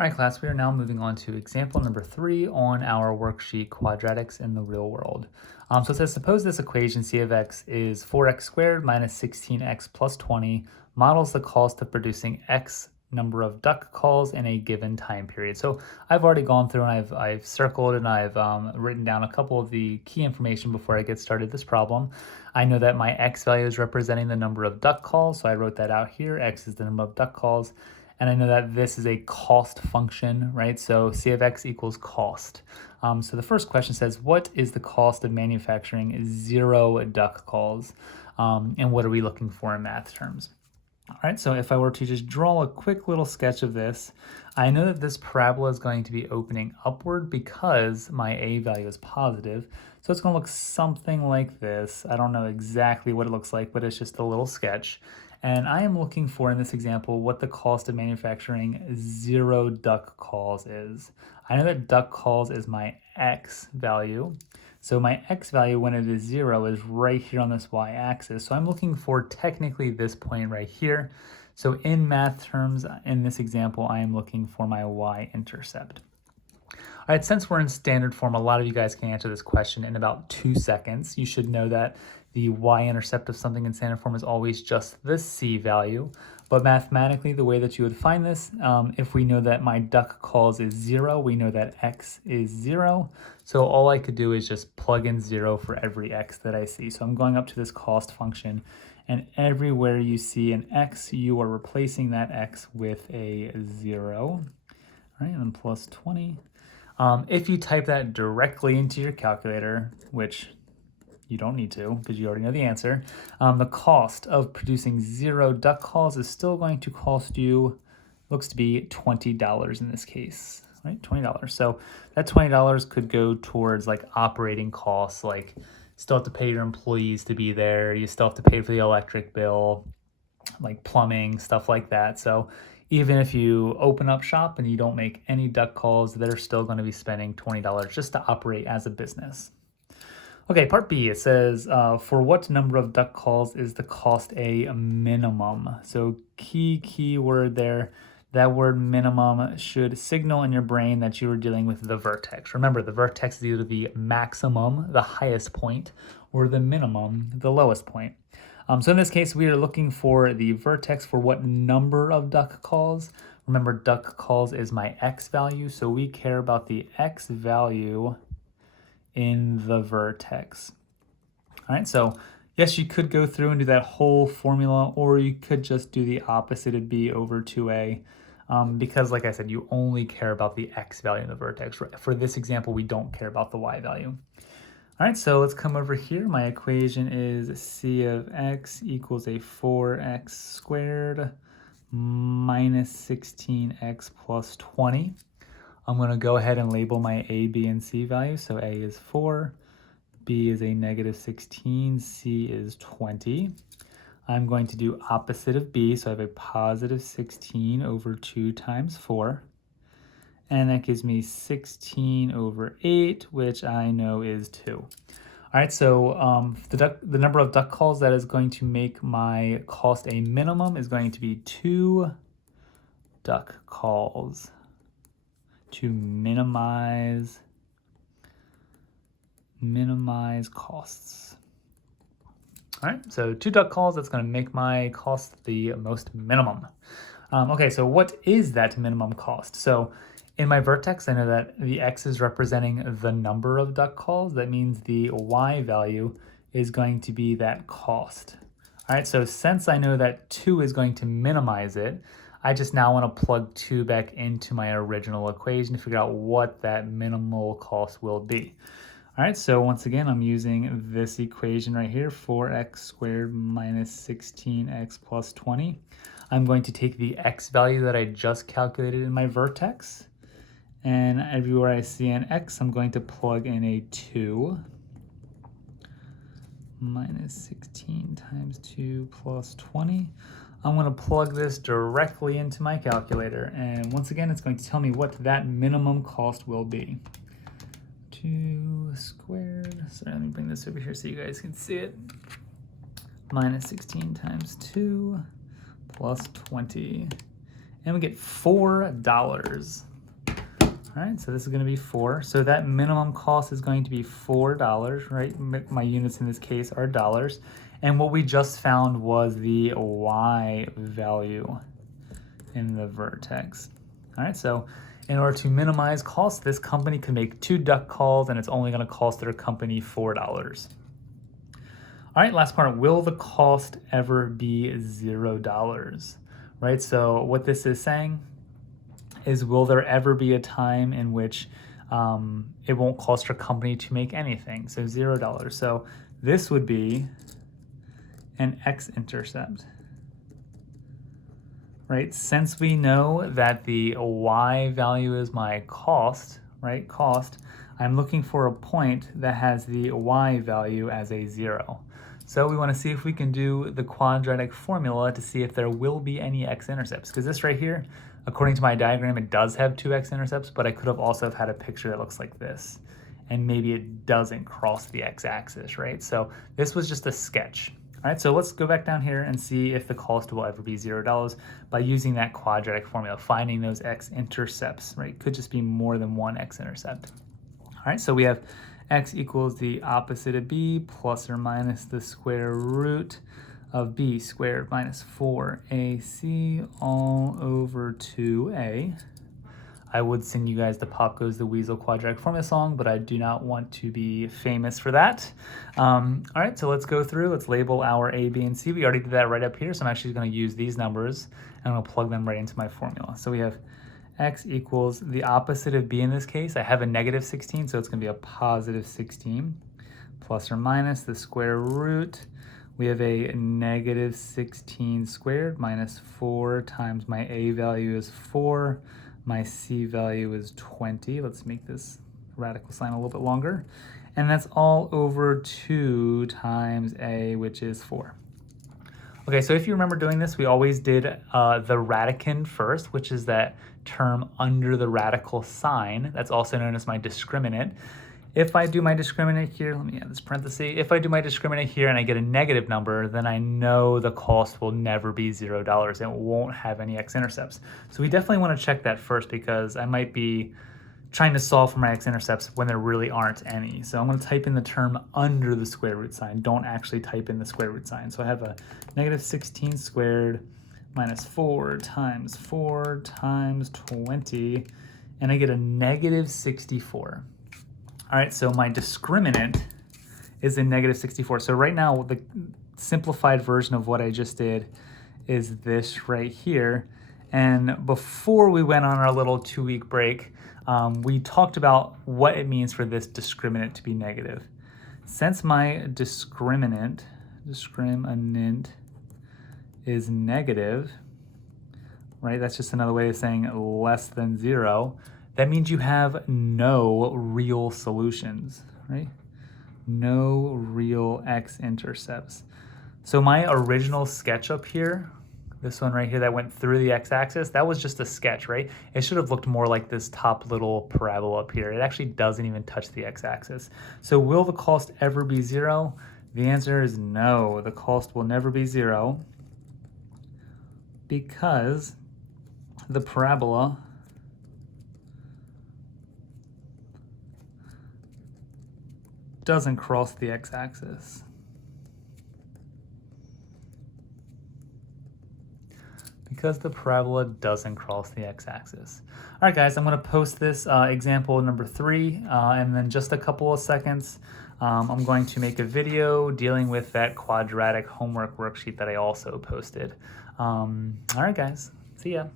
All right, class, we are now moving on to example number 3 on our worksheet, Quadratics in the Real World. So it says, suppose this equation c of x is 4x squared minus 16x plus 20 models the cost of producing x number of duck calls in a given time period. So I've already gone through and I've circled and I've written down a couple of the key information before I get started this problem. I know that my x value is representing the number of duck calls, so I wrote that out here. X is the number of duck calls. And I know that this is a cost function, right? So c of x equals cost. So the first question says, what is the cost of manufacturing 0 duck calls? And what are we looking for in math terms? All right, so if I were to just draw a quick little sketch of this, I know that this parabola is going to be opening upward because my a value is positive. So it's going to look something like this. I don't know exactly what it looks like, but it's just a little sketch. And I am looking for, in this example, what the cost of manufacturing 0 duck calls is. I know that duck calls is my x value. So my x value when it is 0 is right here on this y-axis. So I'm looking for technically this point right here. So in math terms, in this example, I am looking for my y-intercept. All right, since we're in standard form, a lot of you guys can answer this question in about 2 seconds. You should know that the y-intercept of something in standard form is always just the c value. But mathematically, the way that you would find this, if we know that my duck calls is 0, we know that x is 0. So all I could do is just plug in 0 for every x that I see. So I'm going up to this cost function, and everywhere you see an x, you are replacing that x with a 0. All right, and then plus 20. If you type that directly into your calculator, which you don't need to because you already know the answer, the cost of producing 0 duck calls is still going to cost you, looks to be $20 in this case, right? $20. So that $20 could go towards like operating costs, like still have to pay your employees to be there. You still have to pay for the electric bill, like plumbing, stuff like that. So even if you open up shop and you don't make any duck calls, they're still going to be spending $20 just to operate as a business. Okay, part B, it says, for what number of duck calls is the cost a minimum? So key word there, that word minimum should signal in your brain that you are dealing with the vertex. Remember, the vertex is either the maximum, the highest point, or the minimum, the lowest point. So in this case, we are looking for the vertex for what number of duck calls. Remember, duck calls is my x value, so we care about the x value in the vertex. All right, so yes, you could go through and do that whole formula, or you could just do the opposite of b over 2a, because like I said, you only care about the x value in the vertex. For this example, we don't care about the y value. All right, so let's come over here. My equation is c of x equals a 4x squared minus 16x plus 20. I'm going to go ahead and label my a, b, and c values. So a is 4, b is a negative 16, c is 20. I'm going to do opposite of b, so I have a positive 16 over 2 times 4. And that gives me 16 over 8, which I know is 2. All right, so the number of duck calls that is going to make my cost a minimum is going to be 2 duck calls to minimize costs. All right, so 2 duck calls, that's going to make my cost the most minimum. Okay, so what is that minimum cost? So in my vertex, I know that the x is representing the number of duck calls. That means the y value is going to be that cost. All right, so since I know that 2 is going to minimize it, I just now want to plug 2 back into my original equation to figure out what that minimal cost will be. All right, so once again, I'm using this equation right here, 4x squared minus 16x plus 20. I'm going to take the x value that I just calculated in my vertex, and everywhere I see an x, I'm going to plug in a 2. Minus 16 times 2 plus 20. I'm going to plug this directly into my calculator, and once again, it's going to tell me what that minimum cost will be. 2 squared, sorry, let me bring this over here so you guys can see it. Minus 16 times 2 plus 20, and we get $4. All right, so this is going to be 4. So that minimum cost is going to be $4, right? My units in this case are dollars. And what we just found was the y value in the vertex. All right, so in order to minimize costs, this company can make 2 duck calls and it's only going to cost their company $4. All right, last part, will the cost ever be $0? Right, so what this is saying is, will there ever be a time in which it won't cost your company to make anything? So $0. So this would be an x-intercept, right? Since we know that the y value is my cost, right? Cost, I'm looking for a point that has the y value as a 0. So we want to see if we can do the quadratic formula to see if there will be any x-intercepts. Because this right here, according to my diagram, it does have 2 x-intercepts, but I could have also have had a picture that looks like this. And maybe it doesn't cross the x-axis, right? So this was just a sketch. All right, so let's go back down here and see if the cost will ever be $0 by using that quadratic formula, finding those x-intercepts, right? Could just be more than one x-intercept. All right, so we have x equals the opposite of b plus or minus the square root of b squared minus 4ac all over 2a. I would sing you guys the Pop Goes the Weasel quadratic formula song, but I do not want to be famous for that. All right, so let's go through. Let's label our a, b, and c. We already did that right up here, so I'm actually going to use these numbers, and I'm going to plug them right into my formula. So we have x equals the opposite of b in this case. I have a negative 16, so it's going to be a positive 16, plus or minus the square root. We have a negative 16 squared minus 4 times my a value is 4. My c value is 20. Let's make this radical sign a little bit longer. And that's all over 2 times a, which is 4. Okay, so if you remember doing this, we always did the radicand first, which is that term under the radical sign. That's also known as my discriminant. If I do my discriminant here, let me add this parenthesis. If I do my discriminant here and I get a negative number, then I know the cost will never be $0. It won't have any x-intercepts. So we definitely want to check that first, because I might be trying to solve for my x-intercepts when there really aren't any. So I'm going to type in the term under the square root sign. Don't actually type in the square root sign. So I have a negative 16 squared minus 4 times 20, and I get a negative 64. All right, so my discriminant is a negative 64. So right now, the simplified version of what I just did is this right here. And before we went on our little 2-week break, we talked about what it means for this discriminant to be negative. Since my discriminant is negative, right? That's just another way of saying less than 0. That means you have no real solutions, right? No real x-intercepts. So my original sketch up here, this one right here that went through the x-axis, that was just a sketch, right? It should have looked more like this top little parabola up here. It actually doesn't even touch the x-axis. So will the cost ever be 0? The answer is no, the cost will never be 0, because the parabola doesn't cross the x-axis. Because the parabola doesn't cross the x-axis. All right, guys, I'm going to post this example number 3, and then just a couple of seconds, I'm going to make a video dealing with that quadratic homework worksheet that I also posted. All right, guys, see ya.